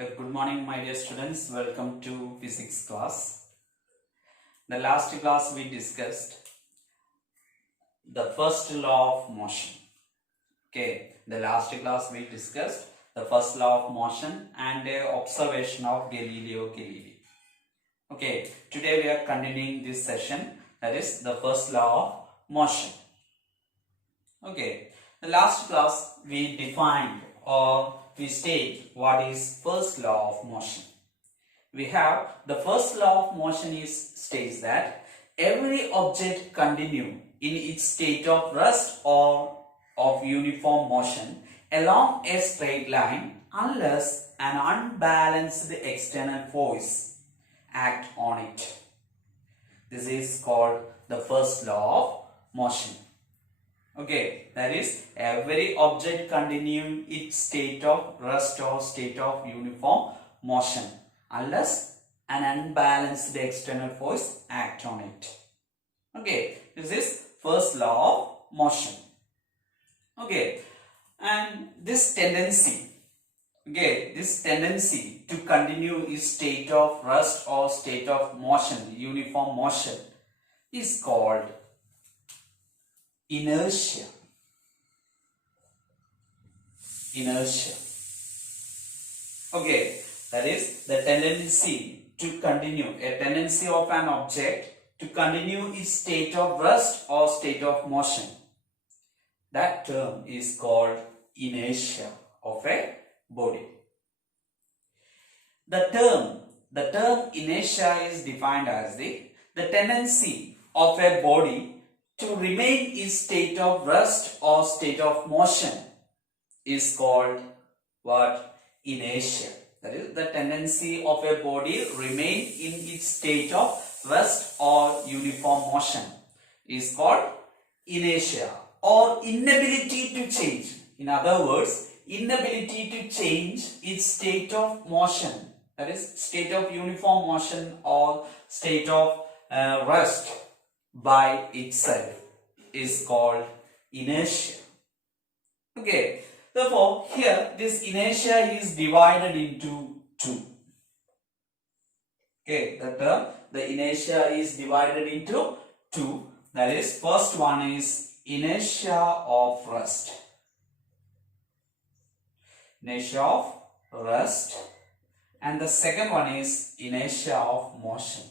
Good morning, my dear students. Welcome to physics class. The last class we discussed the first law of motion. Okay, the last class we discussed the first law of motion and the observation of Galileo Galilei. Okay, today we are continuing this session, that is the first law of motion. Okay, the last class we defined or we state what is first law of motion. We have the first law of motion states that every object continue in its state of rest or of uniform motion along a straight line unless an unbalanced external force act on it. This is called the first law of motion. Okay, that is every object continue its state of rest or state of uniform motion unless an unbalanced external force act on it. Okay, this is first law of motion. Okay, and this tendency to continue its state of rest or state of motion, uniform motion, is called inertia. Okay, that is the tendency to continue, a tendency of an object to continue its state of rest or state of motion. That term is called inertia of a body. The term inertia is defined as the tendency of a body to remain in state of rest or state of motion is called what? Inertia. That is the tendency of a body remain in its state of rest or uniform motion is called inertia or inability to change. In other words, inability to change its state of motion, that is state of uniform motion or state of rest by itself is called inertia. Okay, therefore here this inertia is divided into two. Okay, the inertia is divided into two. That is, first one is inertia of rest. Inertia of rest, and the second one is inertia of motion.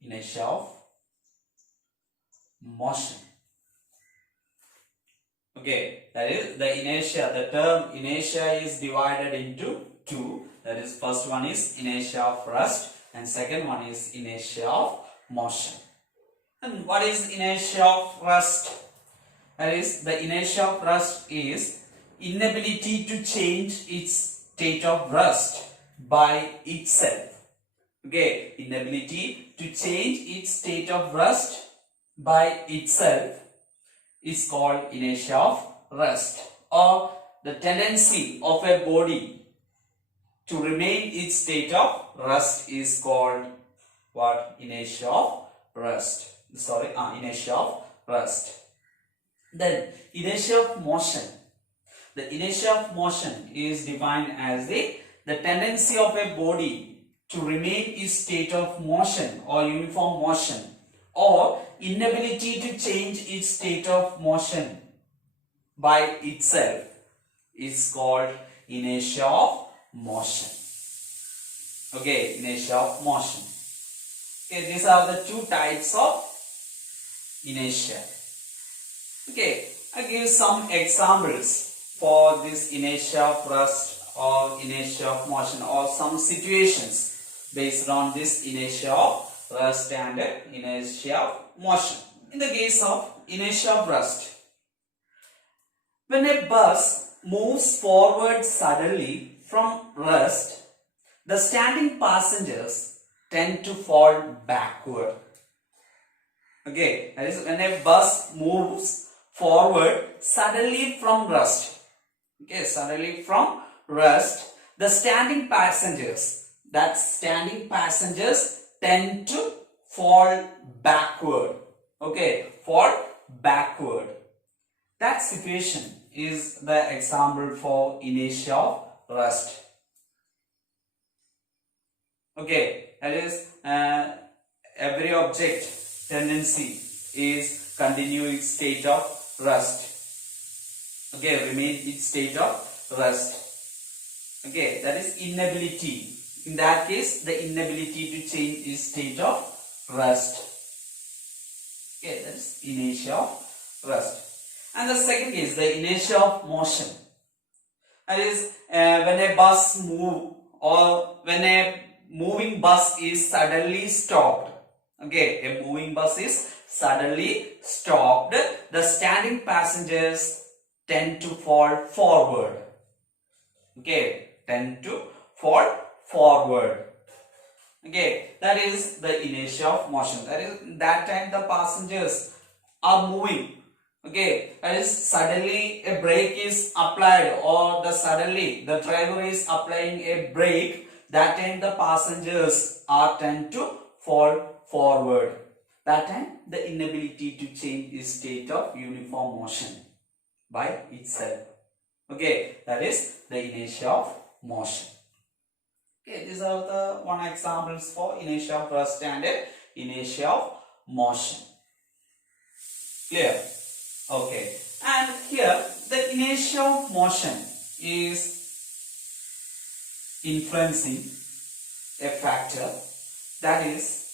Inertia of motion. Okay, that is the inertia, the term inertia is divided into two. That is, first one is inertia of rest and second one is inertia of motion. And what is inertia of rest? That is, the inertia of rest is inability to change its state of rest by itself. Okay, inability to change its state of rest by itself is called inertia of rest, or the tendency of a body to remain its state of rest is called what? Inertia of rest. Inertia of rest. Then inertia of motion. The inertia of motion is defined as the tendency of a body to remain its state of motion or uniform motion or inability to change its state of motion by itself is called inertia of motion. Okay, inertia of motion. Okay, these are the two types of inertia. Okay, I give some examples for this inertia of rest or inertia of motion, or some situations based on this inertia of rest and inertia of motion. In the case of inertia of rest, when a bus moves forward suddenly from rest, the standing passengers tend to fall backward. Okay, that is, when a bus moves forward suddenly from rest. Okay, suddenly from rest, the standing passengers tend to fall backward. Okay, fall backward. That situation is the example for inertia of rest. Okay, that is every object tendency is continue its state of rest. Okay, remain its state of rest. Okay, that is inability. In that case, the inability to change its state of rest. Okay, that is inertia of rest. And the second is the inertia of motion. That is when a bus move or when a moving bus is suddenly stopped. Okay, a moving bus is suddenly stopped. The standing passengers tend to fall forward. Okay, tend to fall forward. Okay, that is the inertia of motion. That is that time the passengers are moving. Okay, that is suddenly a brake is applied or suddenly the driver is applying a brake. That time the passengers are tend to fall forward. That time the inability to change its state of uniform motion by itself. Okay, that is the inertia of motion. Okay, these are the one examples for inertia of rest and inertia of motion. Clear? Okay, and here the inertia of motion is influencing a factor, that is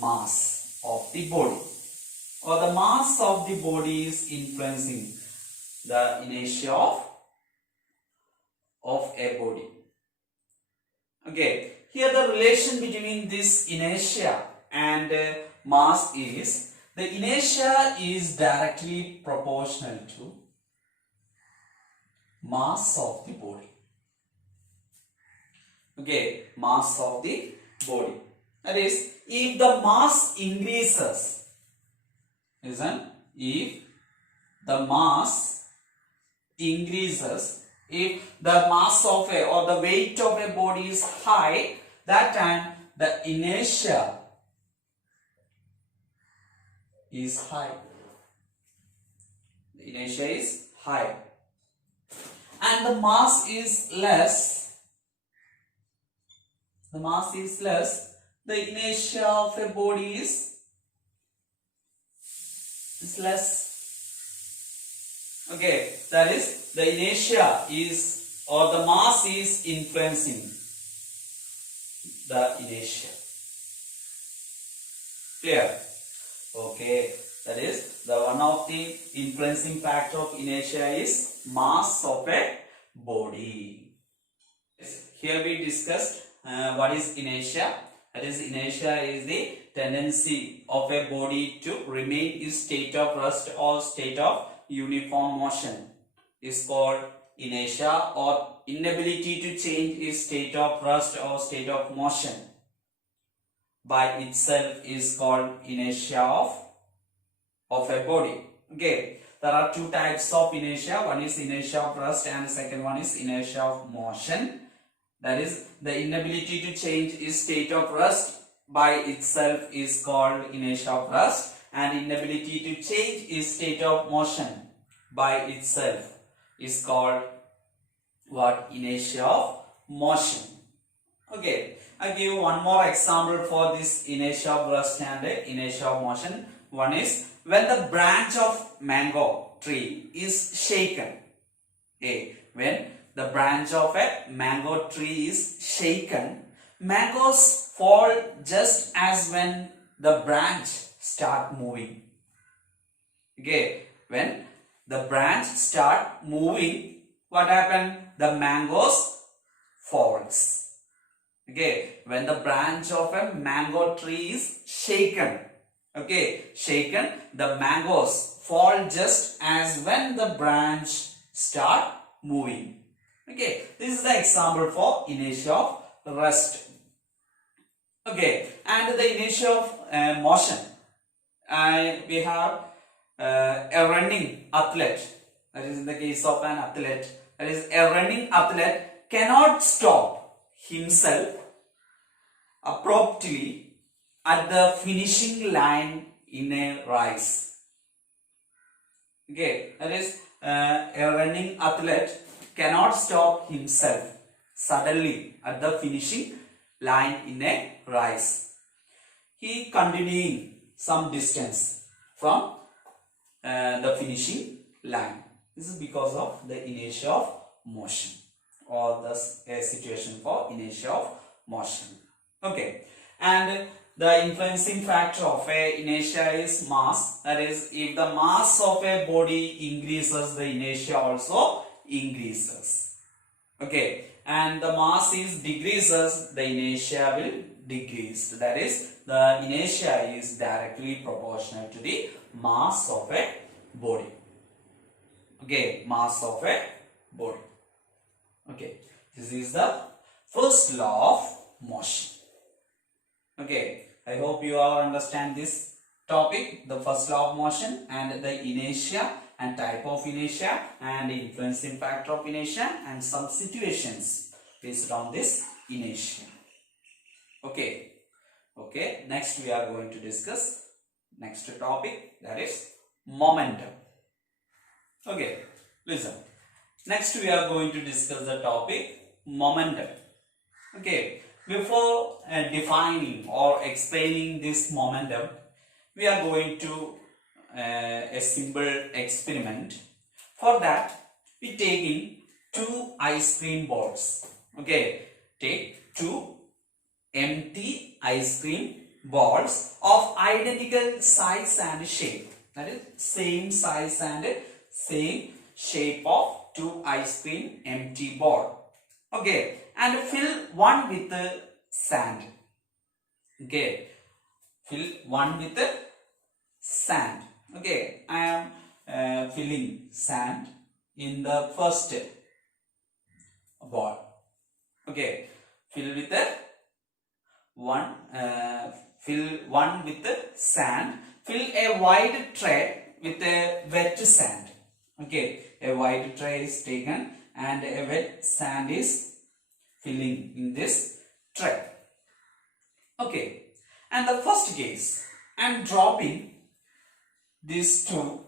mass of the body, or the mass of the body is influencing the inertia of a body. Okay, here the relation between this inertia and mass is the inertia is directly proportional to mass of the body. Okay, mass of the body. That is, if the mass increases, listen, if the mass increases, if the mass of a or the weight of a body is high, that time the inertia is high. The inertia is high. And the mass is less. The mass is less. The inertia of a body is less. Okay, that is the inertia is or the mass is influencing the inertia. Clear? Okay, that is the one of the influencing factor of inertia is mass of a body. Here we discussed what is inertia. That is, inertia is the tendency of a body to remain in state of rest or state of uniform motion is called inertia, or inability to change its state of rest or state of motion by itself is called inertia of a body. Okay, there are two types of inertia. One is inertia of rest and the second one is inertia of motion. That is, the inability to change its state of rest by itself is called inertia of rest, and inability to change its state of motion by itself is called what? Inertia of motion. Okay, I give you one more example for this inertia of rest and inertia of motion. One is when the branch of mango tree is shaken. Okay, when the branch of a mango tree is shaken, mangoes fall just as when the branch start moving. Okay, when the branch start moving, what happened? The mangoes falls. Okay, when the branch of a mango tree is shaken, okay, shaken, the mangoes fall just as when the branch start moving. Okay, this is the example for inertia of rest. Okay, and the inertia of motion. We have a running athlete. That is in the case of an athlete. That is, a running athlete cannot stop himself abruptly at the finishing line in a race. Okay, that is, a running athlete cannot stop himself suddenly at the finishing line in a race. He continuing some distance from the finishing line. This is because of the inertia of motion, or the situation for inertia of motion. Okay, and the influencing factor of a inertia is mass. That is, if the mass of a body increases, the inertia also increases. Okay, and the mass is decreases, the inertia will decrease. That is, the inertia is directly proportional to the mass of a body. Okay, mass of a body. Okay, this is the first law of motion. Okay, I hope you all understand this topic, the first law of motion, and the inertia and type of inertia and influencing factor of inertia and some situations based on this inertia. Okay, okay, next we are going to discuss next topic, that is momentum. Okay, listen. Next we are going to discuss the topic momentum. Okay, before defining or explaining this momentum, we are going to a simple experiment. For that, we taking two ice cream balls. Okay, take two empty ice cream balls of identical size and shape. That is, same size and same shape of two ice cream empty ball. Okay, and fill one with sand. Okay, fill one with sand. Okay, I am filling sand in the first ball. Okay, fill with fill one with sand. Fill a wide tray with a wet sand. Okay, a wide tray is taken and a wet sand is filling in this tray. Okay, and the first case, I am dropping these two,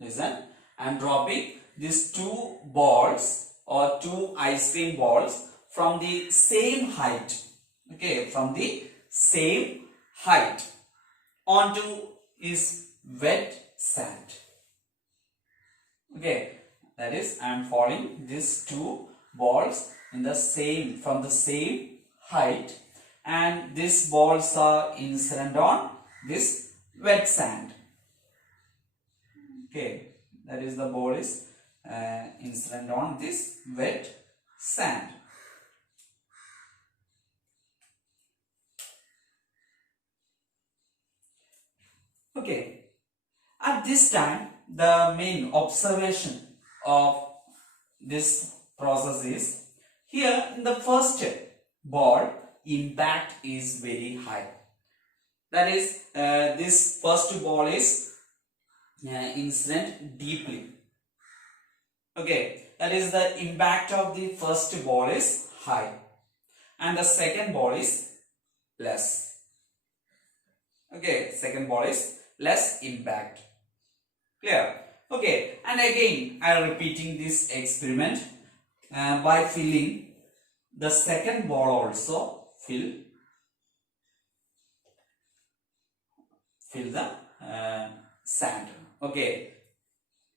listen, I am dropping these two balls or two ice cream balls from the same height. Okay, from the same height onto is wet sand. Okay, that is, I am falling these two balls in the same, from the same height, and these balls are incident on this wet sand. Okay, that is, the ball is incident on this wet sand. Okay, at this time, the main observation of this process is, here in the first ball, impact is very high. That is, this first ball is incident deeply. Okay, that is, the impact of the first ball is high and the second ball is less. Okay, second ball is less impact. Clear? Okay, and again I am repeating this experiment by filling the second ball also. Fill the sand. Okay,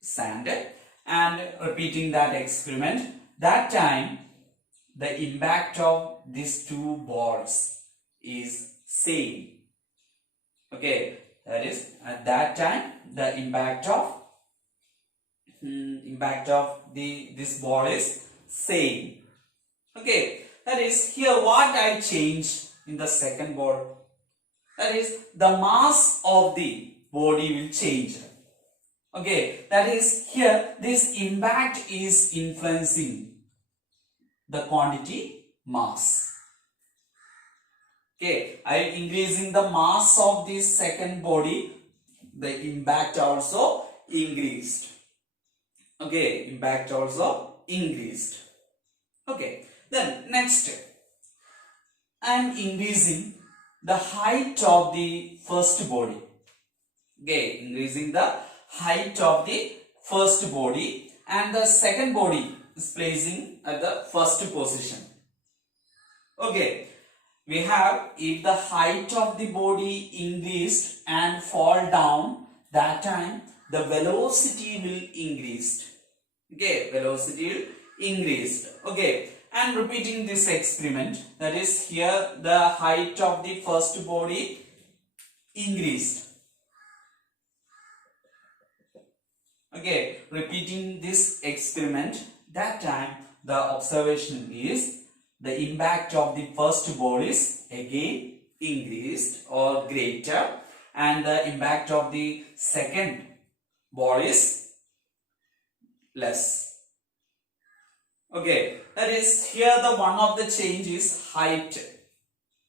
sand, and repeating that experiment. That time the impact of these two balls is same. Okay, that is, at that time the impact of this ball is same. Okay, that is, here what I change in the second ball, that is, the mass of the body will change. Okay, that is, here this impact is influencing the quantity mass. Okay, I am increasing the mass of this second body, the impact also increased. Okay, impact also increased. Okay, then next, I am increasing the height of the first body. Okay, increasing the height of the first body and the second body is placing at the first position. Okay, we have if the height of the body increased and fall down, that time the velocity will increase. Okay, velocity will increase. Okay, and repeating this experiment, that is here the height of the first body increased. Okay, repeating this experiment, that time the observation is the impact of the first body is again increased or greater, and the impact of the second body is less. Okay, that is here the one of the change is height.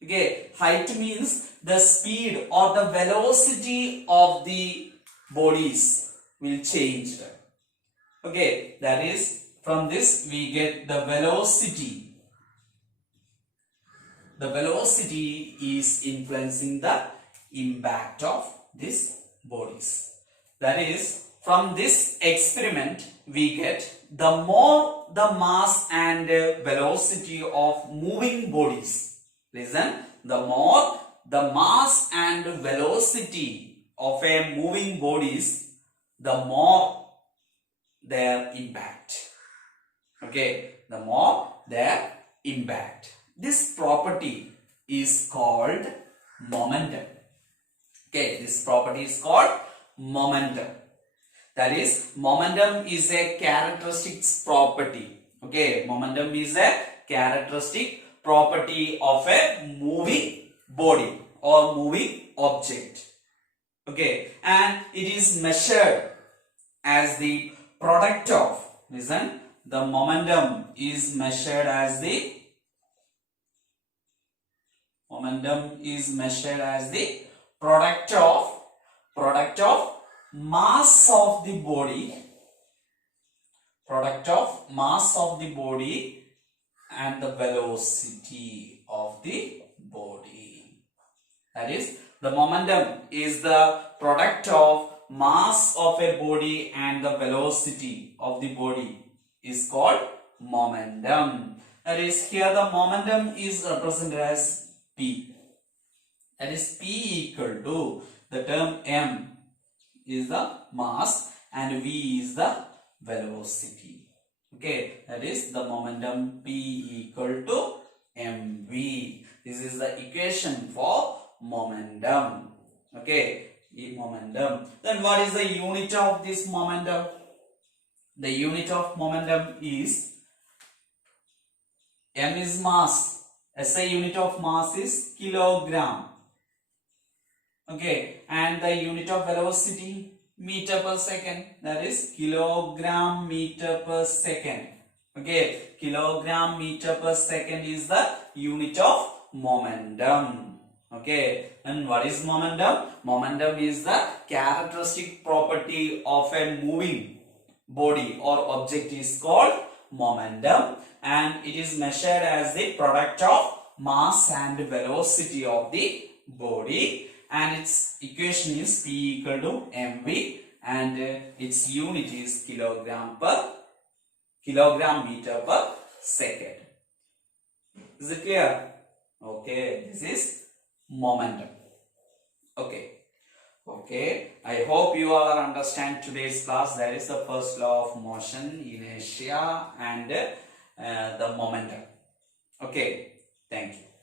Okay, height means the speed or the velocity of the bodies will change. Okay, that is from this we get the velocity. The velocity is influencing the impact of these bodies. That is, from this experiment we get the more the mass and velocity of moving bodies. Listen, the more the mass and velocity of a moving bodies, the more their impact. Okay, the more their impact. This property is called momentum. Okay, this property is called momentum. That is, momentum is a characteristic property. Okay, momentum is a characteristic property of a moving body or moving object. Okay, and it is measured as the product of, listen, the momentum is measured as the product of mass of the body, and the velocity of the body. That is, the momentum is the product of mass of a body and the velocity of the body is called momentum. That is, here the momentum is represented as P. That is, P equal to the term M is the mass and V is the velocity. Okay, that is the momentum P equal to mv. This is the equation for momentum. Okay, momentum. Then what is the unit of this momentum? The unit of momentum is m is mass. SI unit of mass is kilogram. Okay, and the unit of velocity meter per second, that is kilogram meter per second. Okay, kilogram meter per second is the unit of momentum. Okay, and what is momentum? Momentum is the characteristic property of a moving body or object is called momentum, and it is measured as the product of mass and velocity of the body, and its equation is P equal to mv, and its unit is kilogram meter per second. Is it clear? Okay, this is momentum. Okay, I hope you all understand today's class. That is the first law of motion, inertia, and the momentum. Okay, thank you.